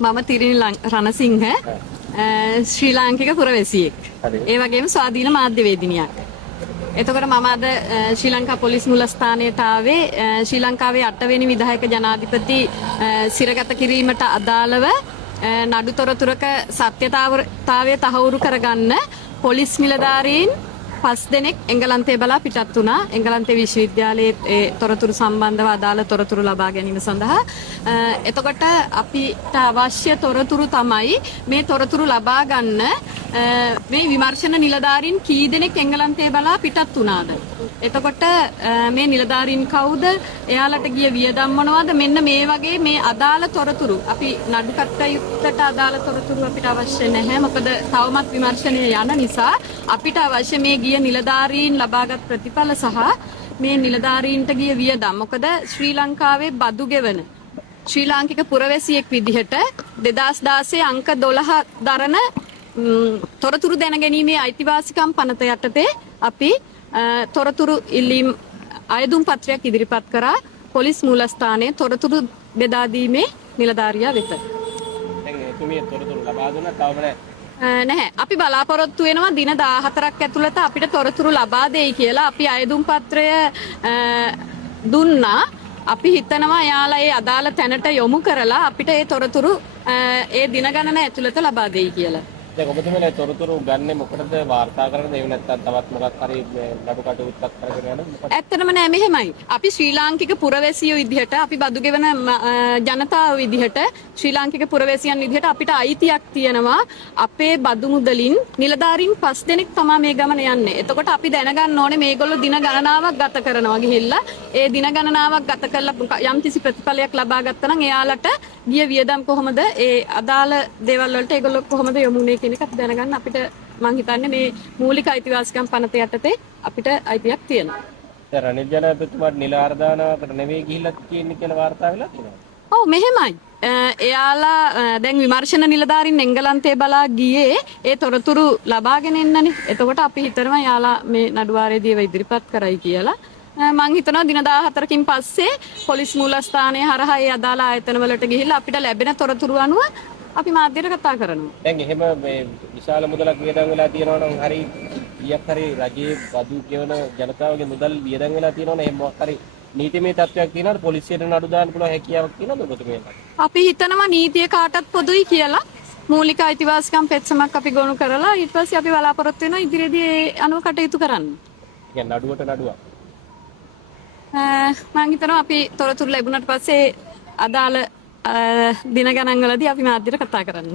මම තිරිනි රණසිංහ ශ්‍රී ලාංකික පුරවැසියෙක්. ඒ වගේම ස්වාධීන මාධ්‍යවේදිනියක්. එතකොට මම අද ශ්‍රී ලංකා පොලිස් මුලස්ථානයට ආවේ ශ්‍රී ලංකාවේ 8 වෙනි විධායක ජනාධිපති සිරගත කිරීමට අදාළව නඩු තොරතුරක සත්‍යතාවය තහවුරු කරගන්න පොලිස් නිලධාරීන් 5 දෙනෙක් එංගලන්තයේ බලා පිටත් වුණා. එංගලන්තයේ විශ්වවිද්‍යාලයේ ඒ තොරතුරු සම්බන්ධව අදාළ තොරතුරු ලබා ගැනීම සඳහා. එතකොට අපිට අවශ්‍ය තොරතුරු තමයි මේ තොරතුරු ලබා ගන්න මේ විමර්ශන නිලධාරීන් කී දෙනෙක් එංගලන්තයේ බලා පිටත් වුණාද? එතකොට මේ නිලධාරීන් කවුද? එයාලට ගිය වියදම් මොනවද? මෙන්න මේ වගේ මේ අදාළ තොරතුරු අපි නඩු කටයුත්තට අදාළ තොරතුරු අපිට අවශ්‍ය නැහැ. මොකද තවමත් විමර්ශනය යන නිසා අපිට අවශ්‍ය මේ ගිය නිලධාරීන් ලබාගත් ප්‍රතිඵල සහ මේ නිලධාරීන්ට ගිය වියදම්. මොකද ශ්‍රී ලංකාවේ බදු ගෙවන ශ්‍රී ලාංකික පුරවැසියෙක් විදිහට 2016 අංක 12 දරන තොරතුරු දැනගැනීමේ අයිතිවාසිකම් පනත යටතේ අපි තොරතුරු ඉල්ලීම් අයදුම් පත්‍රයක් ඉදිරිපත් කරා පොලිස් මූලස්ථානයේ තොරතුරු බෙදා දීමේ නිලධාරියා වෙත. දැන් එතුමිය තොරතුරු ලබා දුන්නා තවම නැහැ. අපි බලාපොරොත්තු වෙනවා දින 14ක් ඇතුළත අපිට තොරතුරු ලබා දෙයි කියලා. අපි අයදුම් පත්‍රය දුන්නා. අපි හිතනවා යාලා ඒ අදාළ තැනට යොමු කරලා අපිට ඒ තොරතුරු ඒ දින ගණන ඇතුළත ලබා දෙයි කියලා. දැන් ඔබතුමීලා තොරතුරු ගන්න මොකටද වාර්තා කරන්නේ? එහෙම නැත්නම් තවත් මොකක් හරි නඩු කටයුත්තක් කරගෙන යනවද? ඇත්තටම නෑ මෙහෙමයි. අපි ශ්‍රී ලාංකික පුරවැසියෝ විදිහට අපි බදු ගෙවන ජනතාව විදිහට ශ්‍රී ලාංකික පුරවැසියන් විදිහට අපිට අයිතියක් තියෙනවා අපේ බදු මුදලින් නිලධාරීන් 5 දෙනෙක් තමයි මේ ගමන යන්නේ. එතකොට අපි දැනගන්න ඕනේ මේගොල්ලෝ දින ගණනාවක් ගත කරනවා ගිහිල්ලා ඒ දින ගණනාවක් ගත කරලා යම්කිසි ප්‍රතිඵලයක් ලබා ගත්තා නම් එයාලට ගිය වියදම් කොහොමද ඒ අදාළ දේවල් වලට ඒගොල්ලෝ කොහොමද යොමුනේ කියන එක දැනගන්න අපිට මම හිතන්නේ මේ මූලික අයිතිවාසිකම් පනත යටතේ අපිට අයිතියක් තියෙනවා. දැන් රනිල් ජනාධිපතිතුමාට නිල ආරාධනාවකට නෙවෙයි ගිහිල්ලා තියෙන්නේ කියලා වාර්තා වෙලා තියෙනවා. ඔව් මෙහෙමයි. එයාලා දැන් විමර්ශන නිලධාරීන් එංගලන්තයේ බලා ගියේ ඒ තොරතුරු ලබාගෙන එන්නනේ. එතකොට අපි හිතනවා යාලා මේ නඩුවාරේදී ඒව ඉදිරිපත් කරයි කියලා. මම හිතනවා දින 14කින් පස්සේ පොලිස් මූලස්ථානයේ හරහා ඒ අදාළ ආයතන වලට ගිහිල්ලා අපිට ලැබෙන තොරතුරු අනුව අපි මාධ්‍යයට කතා කරනවා. දැන් එහෙම මේ විශාල මුදලක් වියදම් වෙලා තියෙනවා නම් හරි ඊයක් හරි රජයේ බදු ගෙවන ජනතාවගේ මුදල් වියදම් වෙලා තියෙනවා නම් එහෙම මොකක් හරි නීතිමය තත්ත්වයක් තියෙනවද? පොලිසියට නඩු දාන්න පුළුවන් හැකියාවක් තියෙනවද ඔබතුමීලා? අපි හිතනවා නීතිය කාටත් පොදුයි කියලා. මූලික අයිතිවාසිකම් පෙත්සමක් අපි ගොනු කරලා ඊට පස්සේ අපි බලාපොරොත්තු වෙනවා ඉදිරියේදී ඒ අනුව කටයුතු කරන්න. කියන්නේ නඩුවට නඩුවක්. මම හිතනවා අපි තොරතුරු ලැබුණාට පස්සේ අදාළ දින ගණන් වලදී අපි මාධ්‍යයට කතා කරන්න.